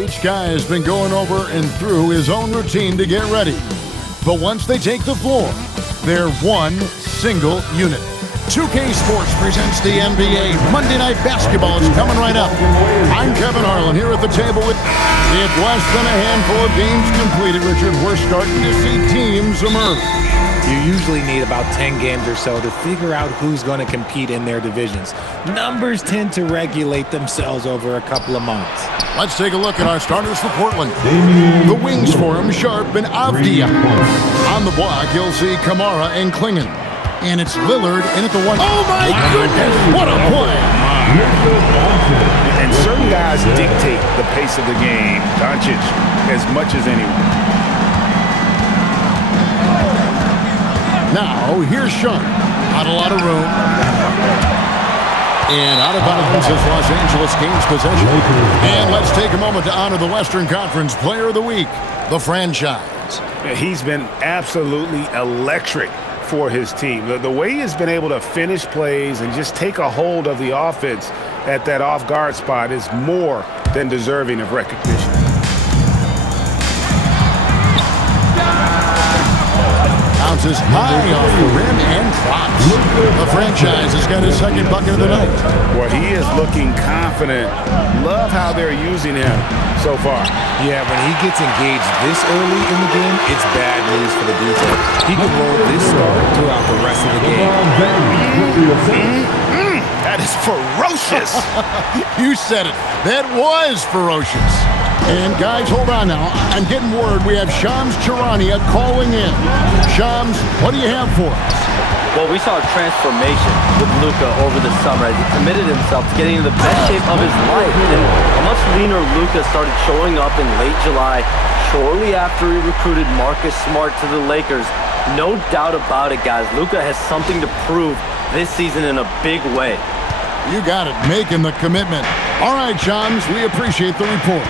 Each guy has been going over and through his own routine to get ready. But once they take the floor, they're one single unit. 2K Sports presents the NBA. Monday Night Basketball is coming right up. I'm Kevin Harlan here at the table with less than a handful of games completed, Richard. We're starting to see teams emerge. You usually need about 10 games or so to figure out who's going to compete in their divisions. Numbers tend to regulate themselves over a couple of months. Let's take a look at our starters for Portland. The wings for him, Sharp and Avdia. On the block, you'll see Kamara and Klingon. And it's Lillard in at the one. Oh my goodness, what a play! And certain guys dictate the pace of the game. Doncic as much as anyone. Now, here's Sean. Not a lot of room. And out of bounds is Los Angeles gains possession. And let's take a moment to honor the Western Conference Player of the Week, the franchise. He's been absolutely electric for his team. The way he has been able to finish plays and just take a hold of the offense at that off-guard spot is more than deserving of recognition. Bounces high off the rim and drops. The franchise has got his second bucket of the night. Well, he is looking confident. Love how they're using him so far. Yeah, when he gets engaged this early in the game, it's bad news for the defense. He can roll this start throughout the rest of the game. That is ferocious. You said it. That was ferocious. And guys, hold on now. I'm getting word we have Shams Charania calling in. Shams, what do you have for us? Well, we saw a transformation with Luka over the summer as he committed himself to getting into the best shape of his life. And a much leaner Luka started showing up in late July, shortly after he recruited Marcus Smart to the Lakers. No doubt about it, guys. Luka has something to prove this season in a big way. You got it, making the commitment. All right, Shams, we appreciate the report.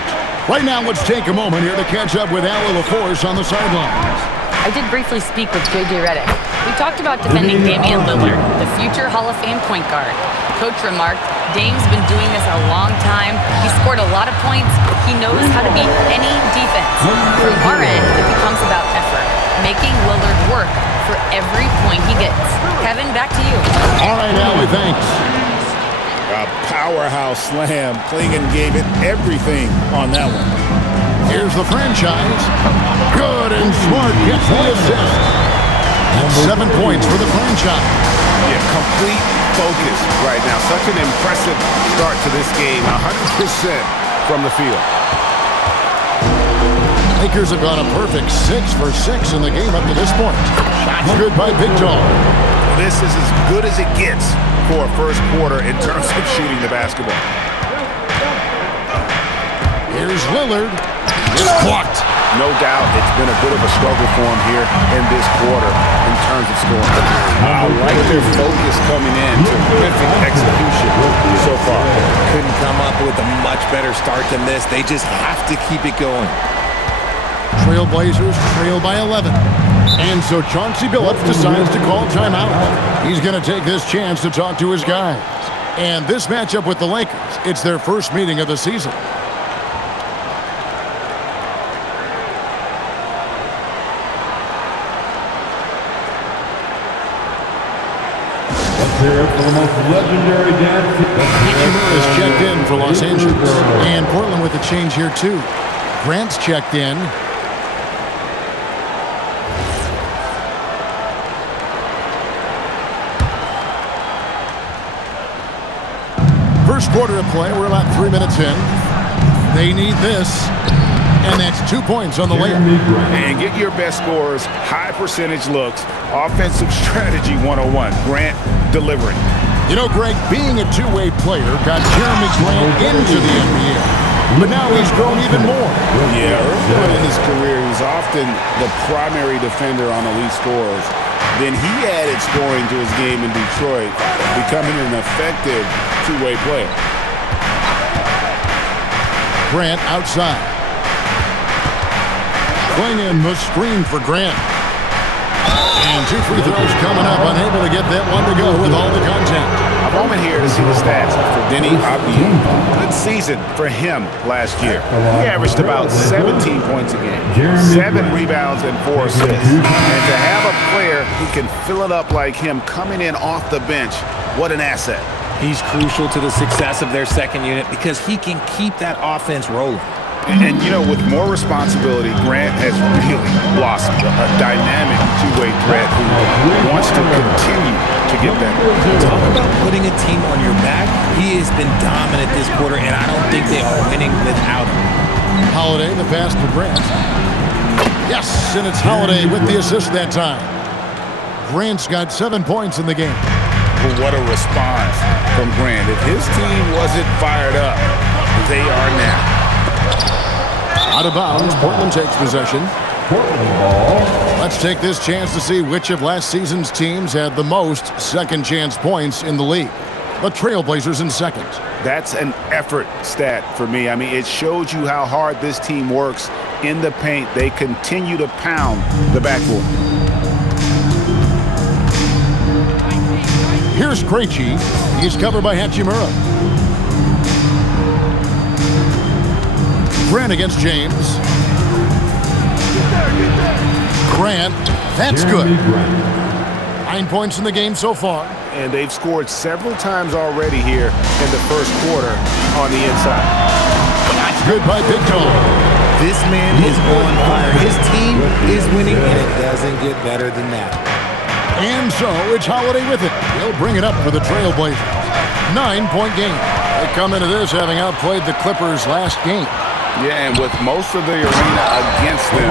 Right now, let's take a moment here to catch up with Allie LaForce on the sidelines. I did briefly speak with J.J. Redick. We talked about defending Damian Lillard, the future Hall of Fame point guard. Coach remarked, Dame's been doing this a long time. He scored a lot of points. He knows how to beat any defense. From our end, it becomes about effort, making Lillard work for every point he gets. Kevin, back to you. All right, Allie, thanks. A powerhouse slam. Klingon gave it everything on that one. Here's the franchise. Good, and Smart gets the assist. And 7 points for the franchise. Yeah, complete focus right now. Such an impressive start to this game. 100% from the field. Lakers have gone a perfect 6 for 6 in the game up to this point. Shots good by Big Dog. This is as good as it gets for a first quarter in terms of shooting the basketball. Here's Lillard. It's blocked. No doubt it's been a bit of a struggle for him here in this quarter in terms of scoring. I like their focus coming in. Terrific execution so far. Couldn't come up with a much better start than this. They just have to keep it going. Trailblazers trail by 11. And so Chauncey Billups decides to call timeout. He's going to take this chance to talk to his guys. And this matchup with the Lakers, it's their first meeting of the season. Let's hear it for the most legendary dance. Hachimura is checked in for Los Angeles. And Portland with a change here too. Grant's checked in. First quarter of play, we're about 3 minutes in. They need this, and that's 2 points on the layup. And get your best scores, high percentage looks, offensive strategy 101. Grant delivering. You know, Greg, being a two-way player got Jeremy Grant into the NBA, but now he's grown even more. Yeah, early on in his career, he was often the primary defender on elite scores. Then he added scoring to his game in Detroit, becoming an effective two-way player. Grant outside. Klingon the screen for Grant. And 2 free throws coming up, unable to get that one to go with all the contact. A moment here to see the stats for Deni Avdija. Good season for him last year. He averaged about 17 points a game, 7 rebounds and 4 assists. And to have a player who can fill it up like him coming in off the bench, what an asset. He's crucial to the success of their second unit because he can keep that offense rolling. And, you know, with more responsibility, Grant has really blossomed. A dynamic two-way threat who wants to continue to get better. Talk about putting a team on your back. He has been dominant this quarter, and I don't think they are winning without him. Holiday, the pass to Grant. Yes, and it's Holiday with the assist that time. Grant's got 7 points in the game. What a response from Grant. If his team wasn't fired up, they are now. Out of bounds, Portland takes possession. Let's take this chance to see which of last season's teams had the most second chance points in the league. The Trailblazers in second. That's an effort stat for me. I mean, it shows you how hard this team works in the paint. They continue to pound the backboard. Here's Krejci. He's covered by Hachimura. Grant against James. Grant, that's good. 9 points in the game so far. And they've scored several times already here in the first quarter on the inside. That's good by Big Dog. This man is on fire. His team is winning, and it doesn't get better than that. And so it's Holiday with it. He'll bring it up for the Trailblazers. 9-point game. They come into this having outplayed the Clippers last game. Yeah, and with most of the arena against them,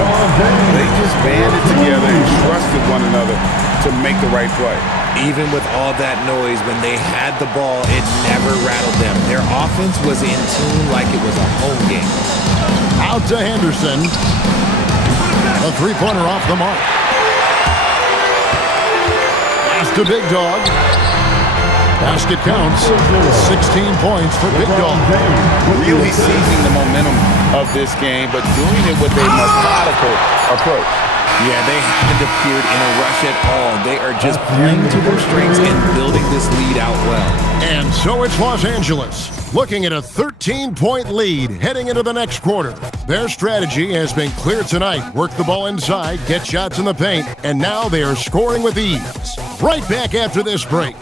they just banded together and trusted one another to make the right play. Even with all that noise, when they had the ball, it never rattled them. Their offense was in tune like it was a home game. Out to Henderson. A three-pointer off the mark. Pass to Big Dog. Basket counts. 16 points for Big Dog. Really seizing the momentum of this game, but doing it with a methodical approach. Yeah, they haven't appeared in a rush at all. They are just playing to their strengths and building this lead out well. And so it's Los Angeles, looking at a 13-point lead heading into the next quarter. Their strategy has been clear tonight. Work the ball inside, get shots in the paint, and now they are scoring with ease. Right back after this break.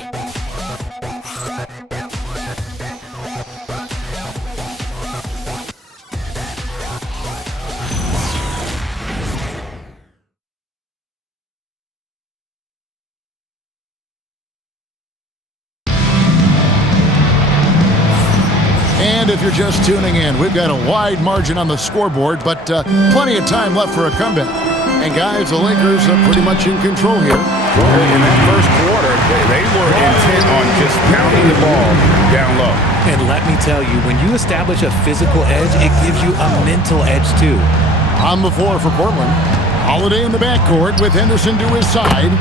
And if you're just tuning in, we've got a wide margin on the scoreboard, but plenty of time left for a comeback. And guys, the Lakers are pretty much in control here. In that first quarter, they were intent on just pounding the ball down low. And let me tell you, when you establish a physical edge, it gives you a mental edge too. On the floor for Portland, Holiday in the backcourt with Henderson to his side.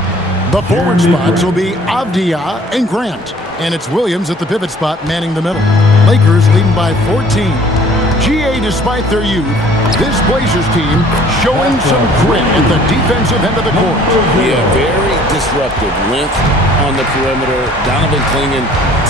The forward spots will be Avdija and Grant. And it's Williams at the pivot spot manning the middle. Lakers leading by 14. GA, despite their youth, this Blazers team showing some grit at the defensive end of the court. Yeah, very disruptive. Length on the perimeter. Donovan Clingan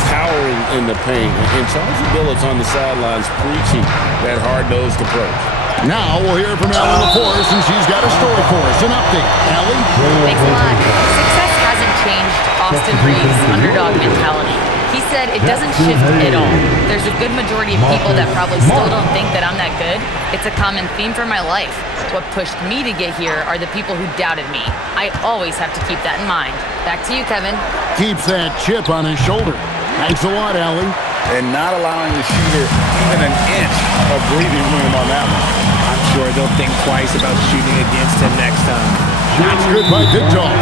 towering in the paint. And Charles Billups on the sidelines preaching that hard-nosed approach. Now we'll hear from Allie LaForce, and she's got a story for us. An update. Allie? Thanks a lot. Success hasn't changed Austin Reeves' underdog mentality. He said it doesn't shift at all. There's a good majority of people that probably still don't think that I'm that good. It's a common theme for my life. What pushed me to get here are the people who doubted me. I always have to keep that in mind. Back to you, Kevin. Keeps that chip on his shoulder. Thanks a lot, Allie. And not allowing the shooter even an inch of breathing room on that one. I'm sure they'll think twice about shooting against him next time. Shots good by Big Dog.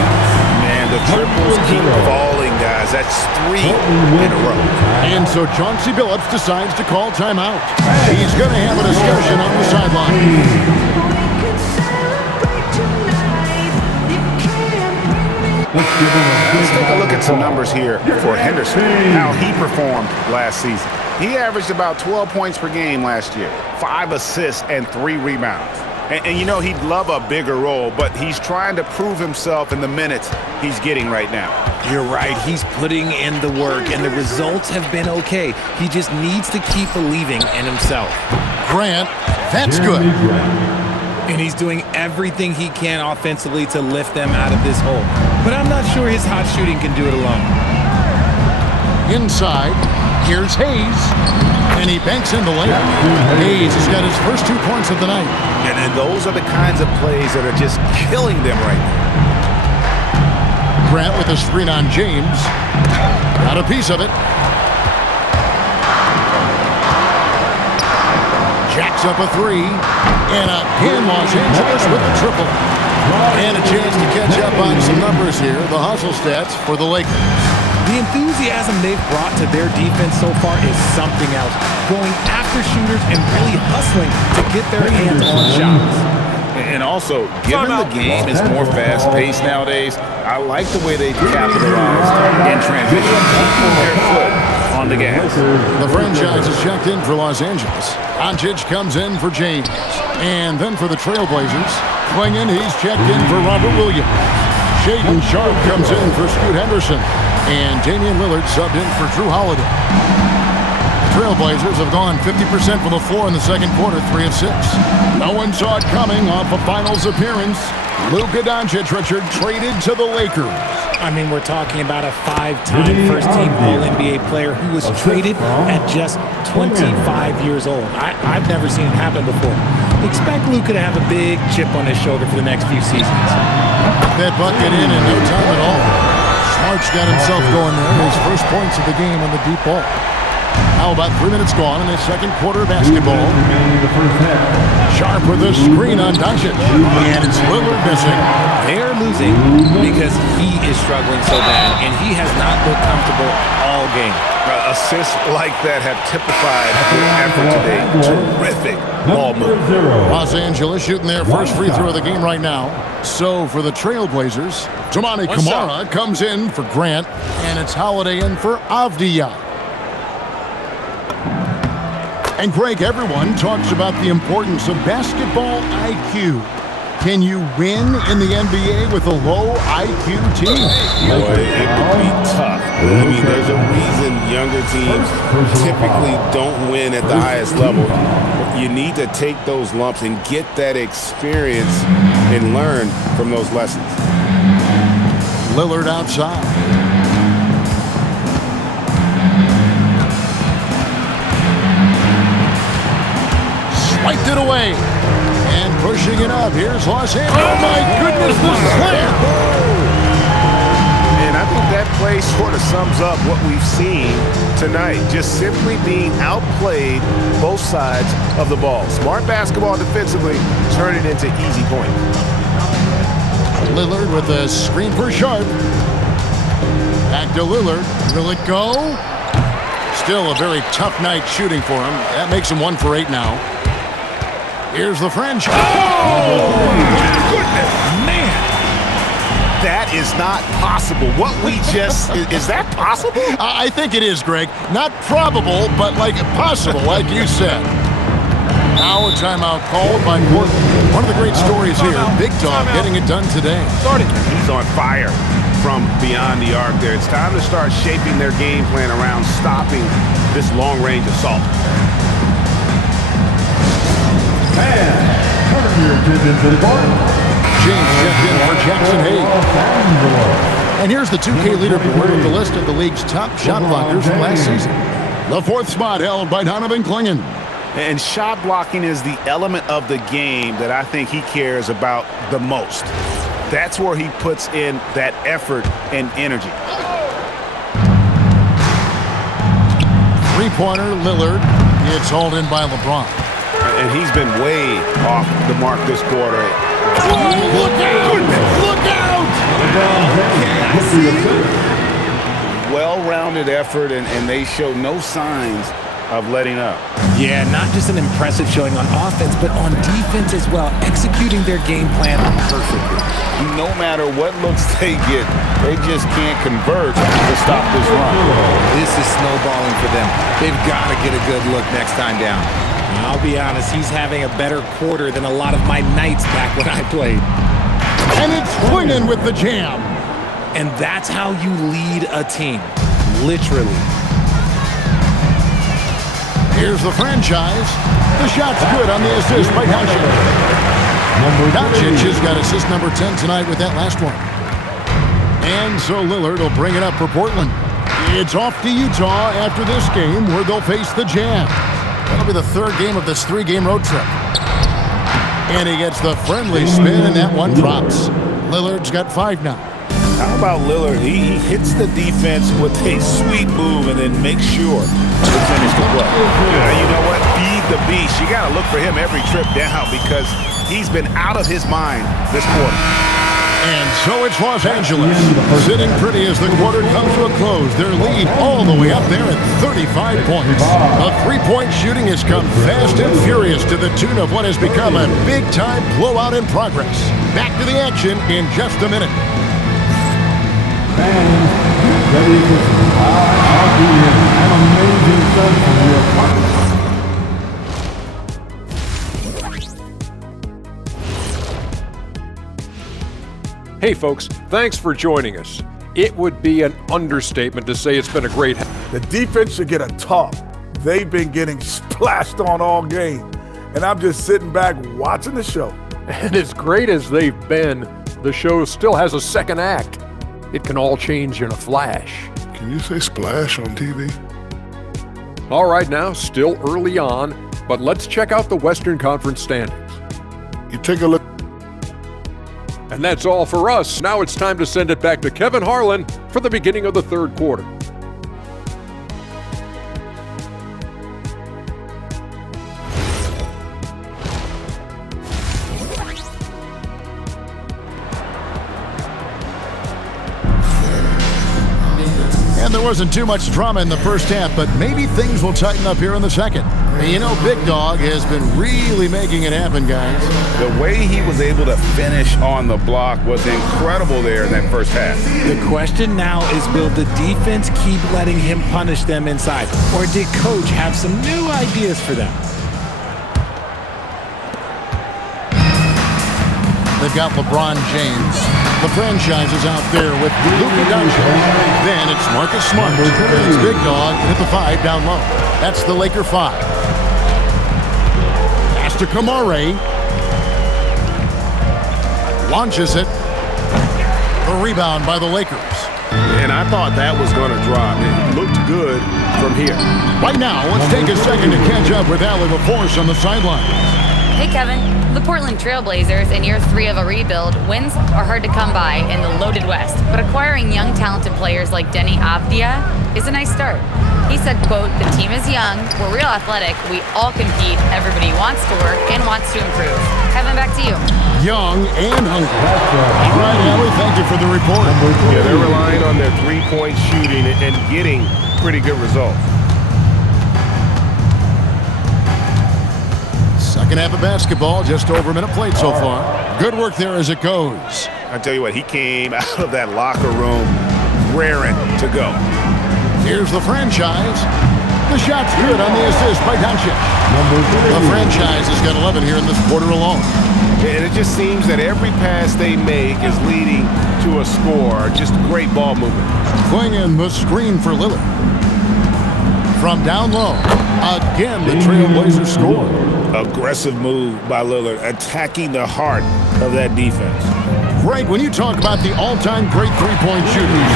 Man, the triples keep falling, guys. That's 3 in a row. And so Chauncey Billups decides to call timeout. He's going to have a discussion on the sideline. Let's take a look at some numbers here for Henderson, how he performed last season. He averaged about 12 points per game last year, 5 assists and 3 rebounds. And you know, he'd love a bigger role, but he's trying to prove himself in the minutes he's getting right now. You're right. He's putting in the work, and the results have been okay. He just needs to keep believing in himself. Grant, that's good. And he's doing everything he can offensively to lift them out of this hole. But I'm not sure his hot shooting can do it alone. Inside, here's Hayes, and he banks in the layup. Hayes has got his first 2 points of the night. And those are the kinds of plays that are just killing them right now. Grant with a screen on James. Got a piece of it. Jacks up a 3. And again, Los Angeles with the triple. And a chance to catch up on some numbers here. The hustle stats for the Lakers. The enthusiasm they've brought to their defense so far is something else. Going after shooters and really hustling to get their hands on shots. And also, given the game is more fast-paced nowadays, I like the way they capitalize in transition. Keeping their foot on the gas. The franchise is checked in for Los Angeles. Doncic comes in for James. And then for the Trailblazers, Clingan, he's checked in for Robert Williams. Shaedon Sharpe comes in for Scoot Henderson. And Damian Lillard subbed in for Drew Holiday. The Trailblazers have gone 50% from the floor in the second quarter, 3 of 6. No one saw it coming off a finals appearance. Luka Doncic, Richard, traded to the Lakers. I mean, we're talking about a 5-time first-team All-NBA player who was traded at just 25 years old. I've never seen it happen before. Expect Luka to have a big chip on his shoulder for the next few seasons. That bucket in no time at all. Smart's got himself going there. His first points of the game on the deep ball. Now about 3 minutes gone in the second quarter of basketball. Sharpe with a screen on Doncic. And it's Lillard missing. They're losing because he is struggling so bad, and he has not looked comfortable all game. Assists like that have typified their effort today. Terrific ball move. Los Angeles shooting their first free throw of the game right now. So for the Trailblazers, Toumani Camara comes in for Grant, and it's Holiday in for Avdija. And Greg, everyone talks about the importance of basketball IQ. Can you win in the NBA with a low IQ team? Boy, it would be tough. I mean, there's a reason younger teams typically don't win at the highest level. You need to take those lumps and get that experience and learn from those lessons. Lillard outside. Swiped it away. And pushing it up. Here's Los Angeles. Oh, my goodness, the slam. And I think that play sort of sums up what we've seen tonight. Just simply being outplayed both sides of the ball. Smart basketball defensively, turn it into easy points. Lillard with a screen for Sharpe. Back to Lillard. Will it go? Still a very tough night shooting for him. That makes him 1 for 8 now. Here's the French. Oh, my goodness. Man. That is not possible. What we just, is that possible? I think it is, Greg. Not probable, but like possible, like you said. Now a timeout called by Portland. One of the great stories here, Big Dog getting it done today. He's on fire from beyond the arc there. It's time to start shaping their game plan around stopping this long-range assault. And turn your attention to the court. James checked in for Jackson Hayes. And here's the 2K leaderboard with the list of the league's top shot blockers from last season. The 4th spot held by Donovan Clingan. And shot blocking is the element of the game that I think he cares about the most. That's where he puts in that effort and energy. Three-pointer, Lillard. It's hauled in by LeBron. And he's been way off the mark this quarter. Look out! Look out! Well-rounded effort, and they show no signs of letting up. Yeah, not just an impressive showing on offense, but on defense as well, executing their game plan perfectly. No matter what looks they get, they just can't convert to stop this run. This is snowballing for them. They've got to get a good look next time down. I'll be honest, he's having a better quarter than a lot of my nights back when I played. And it's swinging with the jam. And that's how you lead a team, literally. Here's the franchise. The shot's good on the assist by Doncic. Doncic has got assist number 10 tonight with that last one. And so Lillard will bring it up for Portland. It's off to Utah after this game where they'll face the Jazz. That'll be the third game of this 3-game road trip. And he gets the friendly spin, and that one drops. Lillard's got 5 now. How about Lillard? He hits the defense with a sweet move and then makes sure to finish the play. You know what? Feed the beast. You got to look for him every trip down because he's been out of his mind this quarter. And so it's Los Angeles, sitting pretty as the quarter comes to a close. Their lead all the way up there at 35 points. The three-point shooting has come fast and furious to the tune of what has become a big-time blowout in progress. Back to the action in just a minute. Fans, get ready for some high hockey and amazing stuff from your partners. Hey folks, thanks for joining us. It would be an understatement to say it's been a great... The defense should get a talk. They've been getting splashed on all game, and I'm just sitting back watching the show. And as great as they've been, the show still has a second act. It can all change in a flash. Can you say splash on TV? All right now, still early on, but let's check out the Western Conference standings. You take a look. And that's all for us. Now it's time to send it back to Kevin Harlan for the beginning of the third quarter. And there wasn't too much drama in the first half, but maybe things will tighten up here in the second. You know, Big Dog has been really making it happen, guys. The way he was able to finish on the block was incredible there in that first half. The question now is, will the defense keep letting him punish them inside? Or did Coach have some new ideas for them? They've got LeBron James. The franchise is out there with Luka Doncic. Then it's Marcus Smart. It's Big Dog at the 5 down low. That's the Laker 5. Pass to Kamare. Launches it. The rebound by the Lakers. And I thought that was going to drop. It looked good from here. Right now, let's take a second to catch up with Allie LaForce on the sidelines. Hey, Kevin. The Portland Trailblazers, in year 3 of a rebuild, wins are hard to come by in the loaded West, but acquiring young, talented players like Deni Avdija is a nice start. He said, quote, "The team is young, we're real athletic, we all compete, everybody wants to work and wants to improve." Kevin, back to you. Young and hungry. All right, Allie, thank you for the report. Yeah, they're relying on their three-point shooting and getting pretty good results. Second half of basketball, just over a minute played so far. Good work there as it goes. I tell you what, he came out of that locker room raring to go. Here's the franchise. The shot's good on the assist by Doncic. The franchise has got 11 here in this quarter alone. And it just seems that every pass they make is leading to a score. Just great ball movement. Flinging the screen for Lillard. From down low, again the Trailblazers score. Aggressive move by Lillard, attacking the heart of that defense. Greg, when you talk about the all-time great three-point shooters,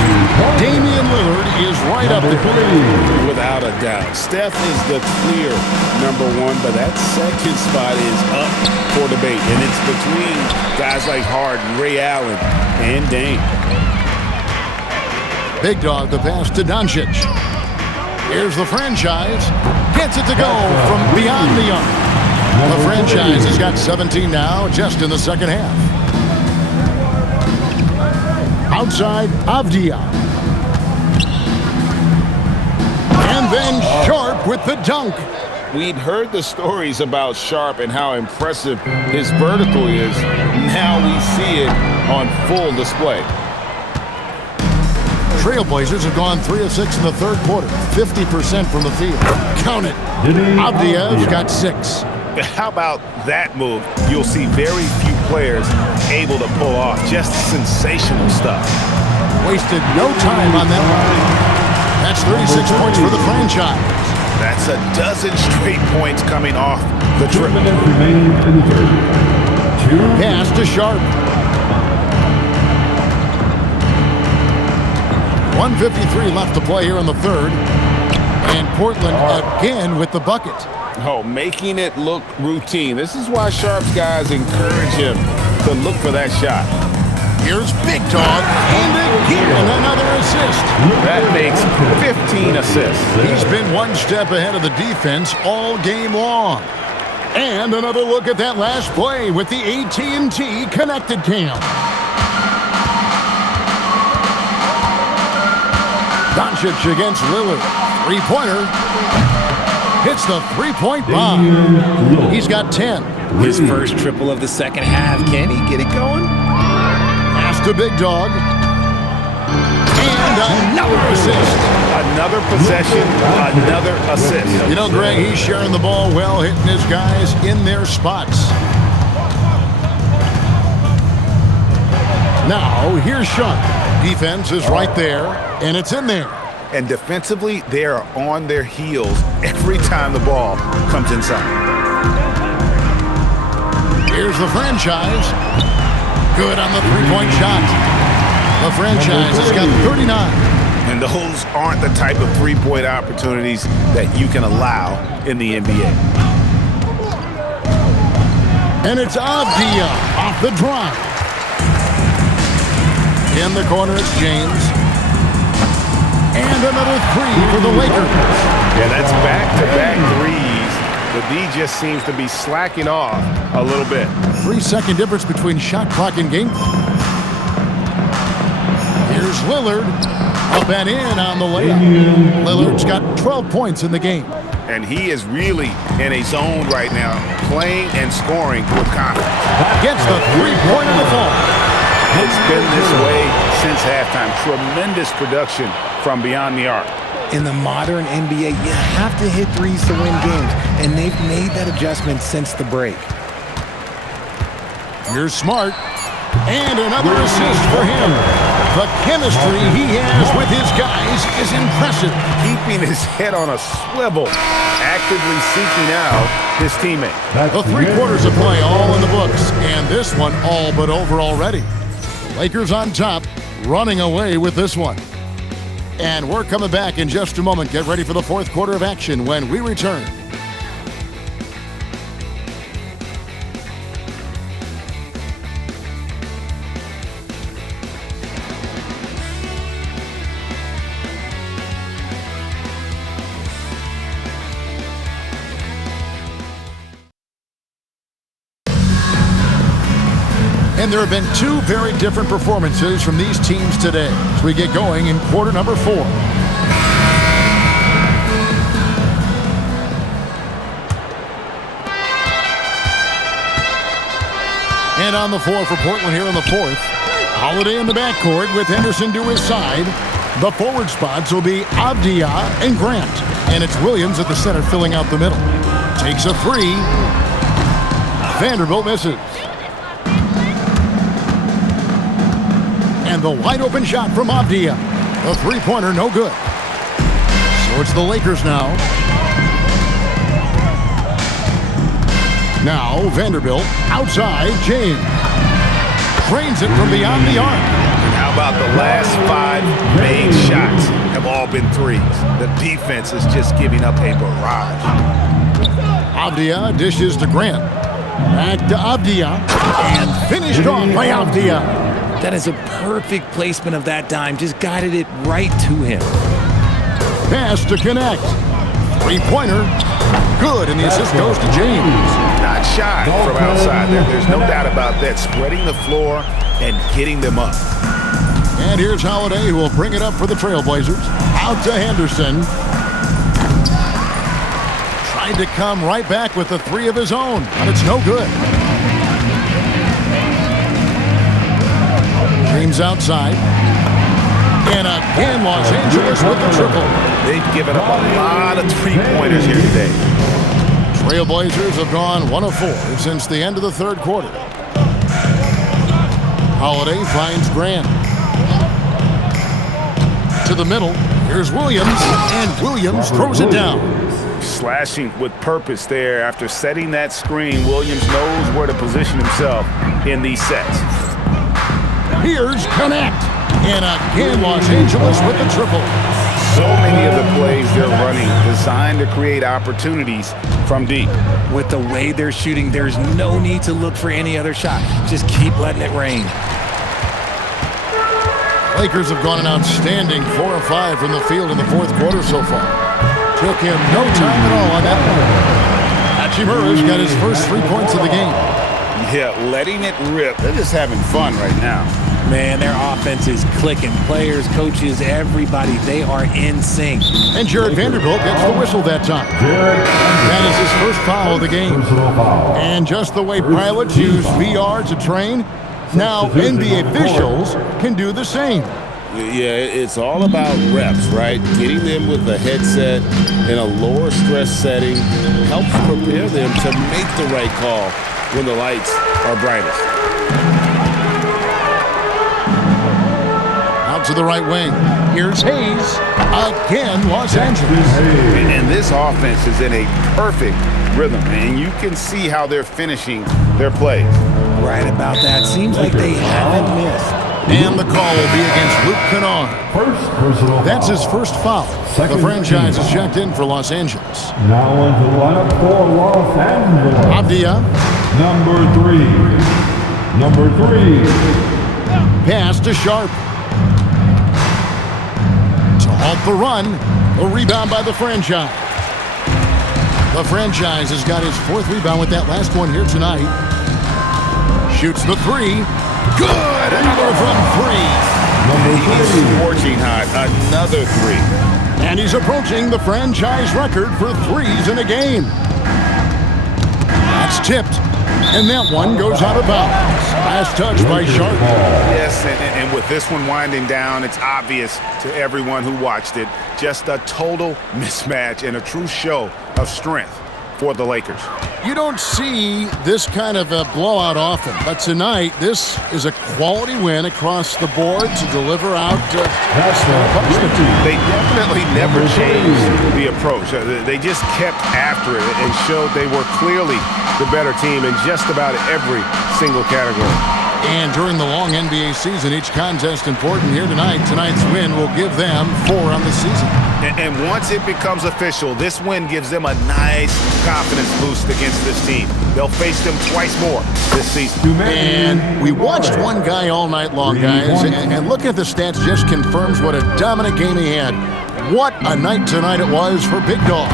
Damian Lillard is right up there. Without a doubt. Steph is the clear #1, but that second spot is up for debate. And it's between guys like Harden, Ray Allen, and Dame. Big Dog, the pass to Doncic. Here's the franchise. Gets it to go from beyond the arc. The franchise has got 17 now, just in the second half. Outside, Avdija. And then Sharp with the dunk. We'd heard the stories about Sharp and how impressive his vertical is. Now we see it on full display. Trailblazers have gone 3 of 6 in the third quarter, 50% from the field. Count it. Avdia's got 6. How about that move? You'll see very few players able to pull off just sensational stuff. Wasted no time on that one. That's 36 points for the franchise. That's a dozen straight points coming off the trip. Pass to Sharp. 1:53 left to play here in the third. And Portland again with the bucket. Oh, making it look routine. This is why Sharp's guys encourage him to look for that shot. Here's Big Dog, and again another assist. That makes 15 assists. He's been one step ahead of the defense all game long. And another look at that last play with the AT&T Connected Cam. Doncic against Lillard. Three-pointer. Hits the three-point bomb. He's got 10. His first triple of the second half. Can he get it going? Pass to Big Dog. And another assist. Another possession, another assist. You know, Greg, he's sharing the ball well, hitting his guys in their spots. Now, here's Sharp. Defense is right there, and it's in there. And defensively, they are on their heels every time the ball comes inside. Here's the franchise. Good on the three-point shot. The franchise has got 39. And those aren't the type of three-point opportunities that you can allow in the NBA. And it's Avdia off the drive. In the corner, it's James. And another three for the Lakers. Yeah, that's back-to-back threes. The D just seems to be slacking off a little bit. 3-second difference between shot clock and game clock. Here's Lillard. Up and in on the layup. Lillard's got 12 points in the game. And he is really in a zone right now, playing and scoring with confidence. Gets the three-pointer to fall. It's been this way since halftime. Tremendous production from beyond the arc. In the modern NBA, you have to hit threes to win games, and they've made that adjustment since the break. Here's Smart. And another assist for him. The chemistry he has with his guys is impressive. Keeping his head on a swivel, actively seeking out his teammate. The 3 quarters of play all in the books, and this one all but over already. The Lakers on top, running away with this one. And we're coming back in just a moment. Get ready for the fourth quarter of action when we return. And there have been 2 very different performances from these teams today as we get going in quarter number 4. And on the floor for Portland here in the fourth. Holiday in the backcourt with Henderson to his side. The forward spots will be Avdia and Grant. And it's Williams at the center filling out the middle. Takes a 3. Vanderbilt misses. And the wide-open shot from Avdia. The three-pointer, no good. So it's the Lakers now. Now Vanderbilt outside James. Trains it from beyond the arc. And how about the last 5 made shots have all been threes? The defense is just giving up a barrage. Avdia dishes to Grant. Back to Avdia. And finished off by Avdia. That is a perfect placement of that dime. Just guided it right to him. Pass to connect. Three-pointer. Good, and the assist goes to James. Not shy from outside. There's no doubt about that. Spreading the floor and getting them up. And here's Holiday, who will bring it up for the Trailblazers. Out to Henderson. Tried to come right back with the 3 of his own, but it's no good. James outside. And again, Los Angeles with the triple. They've given up a lot of three-pointers here today. Trailblazers have gone 1 of 4 since the end of the third quarter. Holiday finds Grant. To the middle. Here's Williams, and Williams throws it down. Slashing with purpose there. After setting that screen, Williams knows where to position himself in these sets. Here's Connect. And again, Los Angeles with the triple. So many of the plays they're running designed to create opportunities from deep. With the way they're shooting, there's no need to look for any other shot. Just keep letting it rain. Lakers have gone an outstanding 4 of 5 from the field in the fourth quarter so far. Took him no time at all on that one. Hachimura's got his first 3 points of the game. Yeah, letting it rip. They're just having fun right now. Man, their offense is clicking. Players, coaches, everybody, they are in sync. And Jared Vanderbilt gets the whistle that time. That is his first foul of the game. And just the way pilots use VR to train, now NBA officials can do the same. Yeah, it's all about reps, right? Getting them with a headset in a lower stress setting helps prepare them to make the right call when the lights are brightest. Out to the right wing. Here's Hayes. Again, Los Angeles. And this offense is in a perfect rhythm, and you can see how they're finishing their plays. Right about that. Seems like they haven't missed. And the call will be against Luke Kennard. That's his first foul. The franchise is checked in for Los Angeles. Now into lineup for Los Angeles. Abdia. Number three. Pass to Sharp. To halt the run. A rebound by the franchise. The franchise has got his 4th rebound with that last one here tonight. Shoots the 3. Good! Another from 3. He's scorching hot. Another 3. And he's approaching the franchise record for 3s in a game. That's tipped. And that one goes out of bounds. Last touch by Sharp. Yes, and with this one winding down, it's obvious to everyone who watched it. Just a total mismatch and a true show of strength for the Lakers. You don't see this kind of a blowout often, but tonight this is a quality win across the board to deliver out. They definitely never changed the approach. They just kept after it and showed they were clearly the better team in just about every single category. And during the long NBA season, each contest important here tonight. Tonight's win will give them 4 on the season. And once it becomes official, this win gives them a nice confidence boost against this team. They'll face them twice more this season. And we watched one guy all night long, guys, and looking at the stats just confirms what a dominant game he had. What a night tonight it was for Big Dog.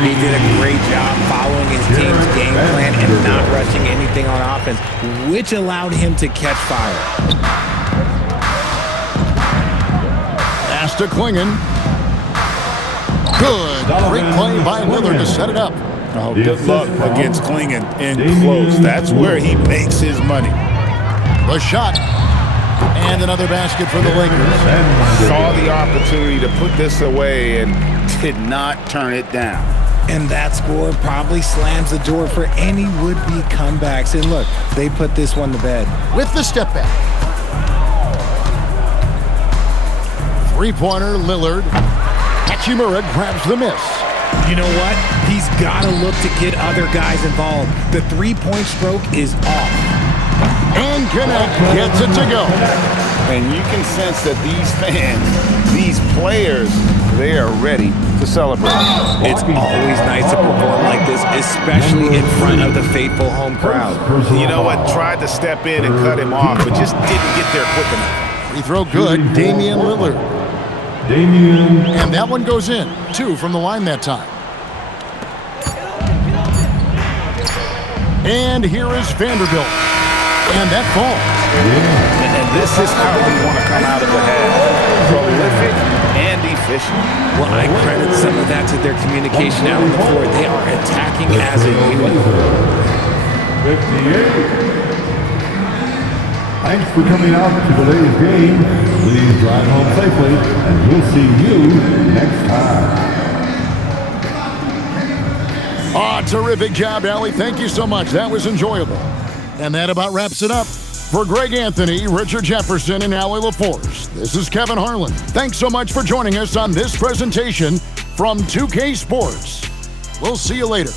He did a great job following his team's game plan and not rushing anything on offense, which allowed him to catch fire. Pass to Klingon. Good. Great play by Lillard to set it up. Oh, good luck against Klingon in close. That's where he makes his money. The shot. And another basket for the Lakers. Saw the opportunity to put this away and did not turn it down. And that score probably slams the door for any would-be comebacks. And look, they put this one to bed. With the step back. 3-pointer, Lillard. Hachimura grabs the miss. You know what? He's got to look to get other guys involved. The 3-point stroke is off. And Connect gets it to go. And you can sense that these fans, these players, they are ready to celebrate. It's always nice to perform like this, especially in front of the faithful home crowd. You know what? Tried to step in and cut him off, but just didn't get there quick enough. Free throw good. Damian Lillard. And that one goes in. 2 from the line that time. And here is Vanderbilt. And that falls. And this is how we want to come out of the half. Prolific and efficient. Well, I credit some of that to their communication out on the floor. They are attacking as a unit. 58. Thanks for coming out to today's game. Please drive home safely, and we'll see you next time. Terrific job, Allie. Thank you so much. That was enjoyable. And that about wraps it up. For Greg Anthony, Richard Jefferson, and Allie LaForce, this is Kevin Harlan. Thanks so much for joining us on this presentation from 2K Sports. We'll see you later.